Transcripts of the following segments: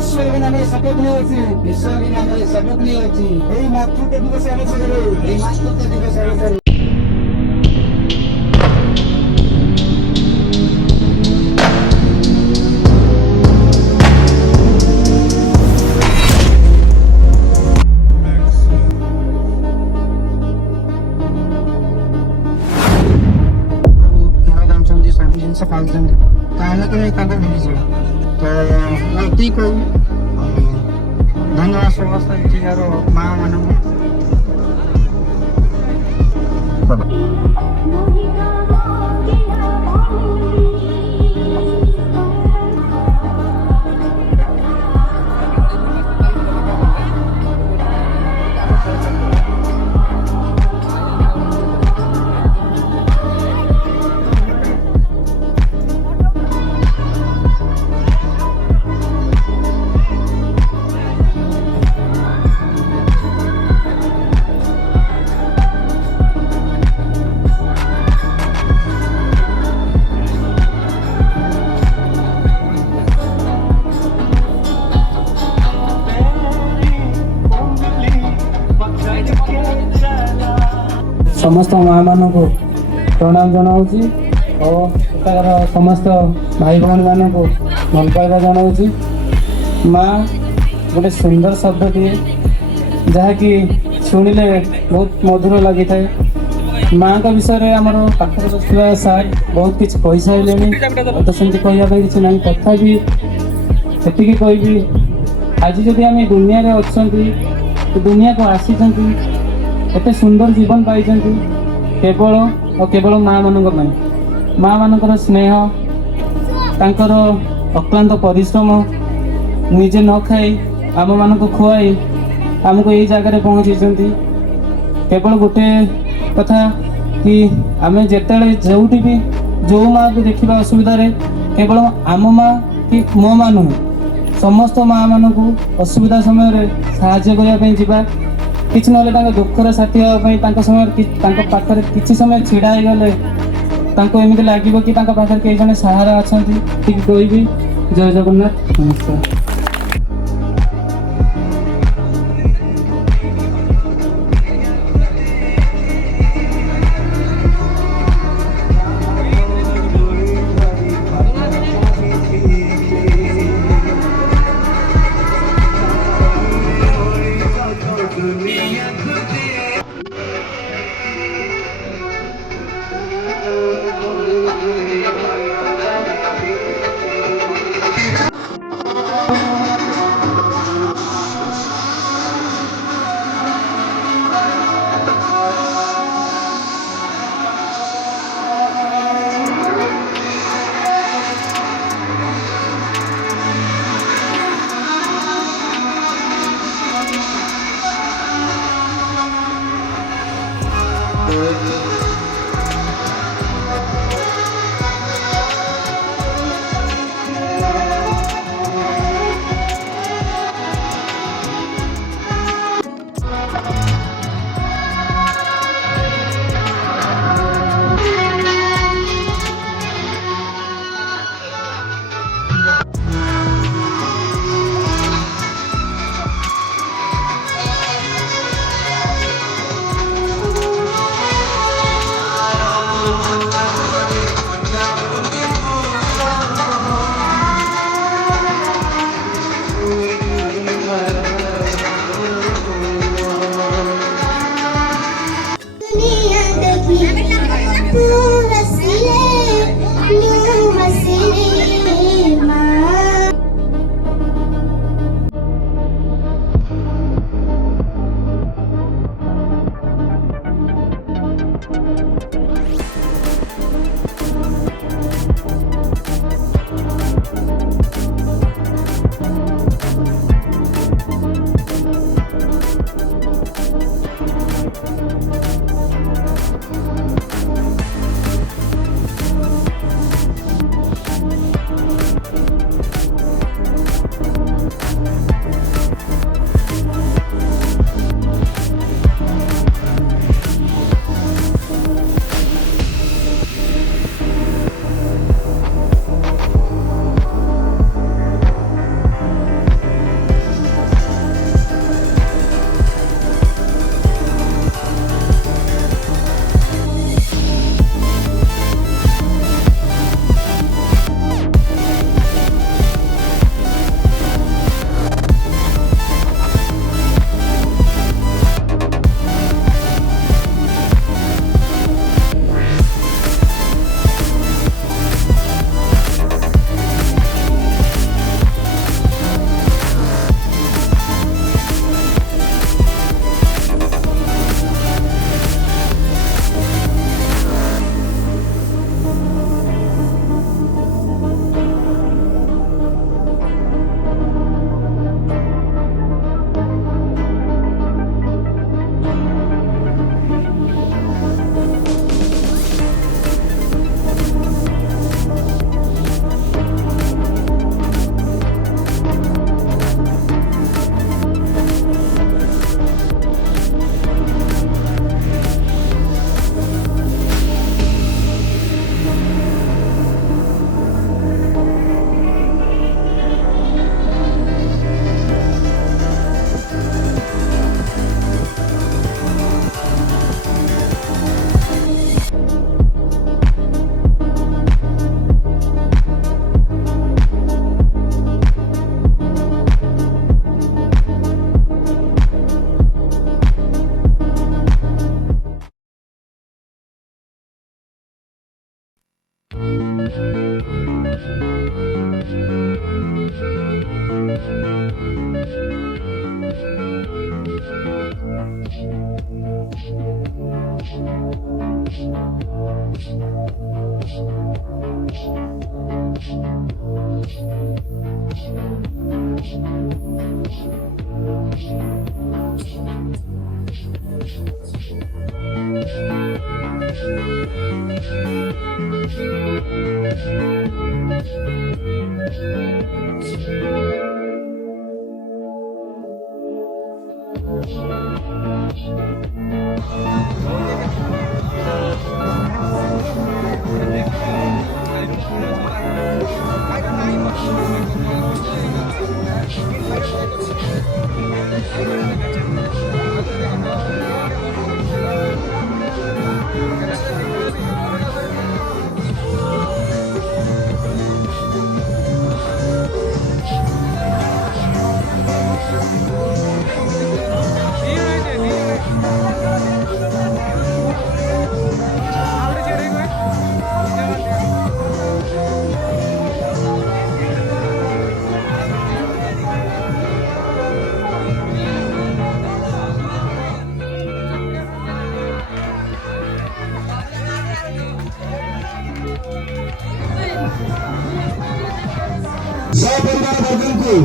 विश्व नाम शपथ नहीं विश्व नाम शपथ नहीं अच्छी मातृत्व दिवस अवसर मातृत्व दिवस अवसर ଜିନିଷ ପାଉଛନ୍ତି ତାହେଲେ ତ ଏଇ କାମ ମିଳିଯିବ ତ ଏତିକି କହିବି ଧନ୍ୟବାଦ ସମସ୍ତ ଏଠିକାର ମାଆ ମାନଙ୍କୁ। ସମସ୍ତ ମାଆ ମାନଙ୍କୁ ପ୍ରଣାମ ଜଣାଉଛି ଓ ଏଠାକାର ସମସ୍ତ ଭାଇ ଭଉଣୀ ମାନଙ୍କୁ ଭଲ ପାଇବା ଜଣାଉଛି। ମା ଗୋଟେ ସୁନ୍ଦର ଶବ୍ଦଟିଏ ଯାହାକି ଶୁଣିଲେ ବହୁତ ମଧୁର ଲାଗିଥାଏ। ମାଆଙ୍କ ବିଷୟରେ ଆମର ପାଖରେ ବସିଥିବା ସାର୍ ବହୁତ କିଛି କହିସାରିଲେଣି, ତ ସେମିତି କହିବା ପାଇଁ କିଛି ନାହିଁ। ତଥାପି ସେତିକି କହିବି, ଆଜି ଯଦି ଆମେ ଦୁନିଆରେ ଅଛନ୍ତି, ଦୁନିଆକୁ ଆସିଛନ୍ତି, ଏତେ ସୁନ୍ଦର ଜୀବନ ପାଇଛନ୍ତି କେବଳ ଓ କେବଳ ମାଆ ମାନଙ୍କ ପାଇଁ। ମାଆ ମାନଙ୍କର ସ୍ନେହ, ତାଙ୍କର ଅକ୍ଲାନ୍ତ ପରିଶ୍ରମ, ନିଜେ ନ ଖାଇ ଆମମାନଙ୍କୁ ଖୁଆଇ ଆମକୁ ଏଇ ଜାଗାରେ ପହଞ୍ଚିଛନ୍ତି। କେବଳ ଗୋଟେ କଥା କି ଆମେ ଯେତେବେଳେ ଯେଉଁଠି ବି ଯେଉଁ ମାଆକୁ ଦେଖିବା ଅସୁବିଧାରେ, କେବଳ ଆମ ମାଆ କି ମୋ ମାଆ ନୁହେଁ, ସମସ୍ତ ମାଆ ମାନଙ୍କୁ ଅସୁବିଧା ସମୟରେ ସାହାଯ୍ୟ କରିବା ପାଇଁ ଯିବା। କିଛି ନହେଲେ ତାଙ୍କ ଦୁଃଖର ସାଥୀ ହେବା ପାଇଁ ତାଙ୍କ ସମୟରେ ତାଙ୍କ ପାଖରେ କିଛି ସମୟ ଛିଡ଼ା ହେଇଗଲେ ତାଙ୍କୁ ଏମିତି ଲାଗିବ କି ତାଙ୍କ ପାଖରେ କେହି ଜଣେ ସାହାରା ଅଛନ୍ତି। ଠିକ୍ କହିବି। ଜୟ ଜଗନ୍ନାଥ, ନମସ୍କାର।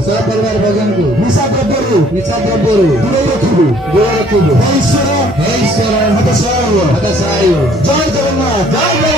ସପରିବାର ବର୍ଗଙ୍କୁ ନିଶା ଦ୍ରବ୍ୟରୁ ଦୂରେଇ ରଖିବୁ ହେ ଈଶ୍ୱର ହତ ସହାୟ ଜୟ ଜଗନ୍ନାଥ ଜୟ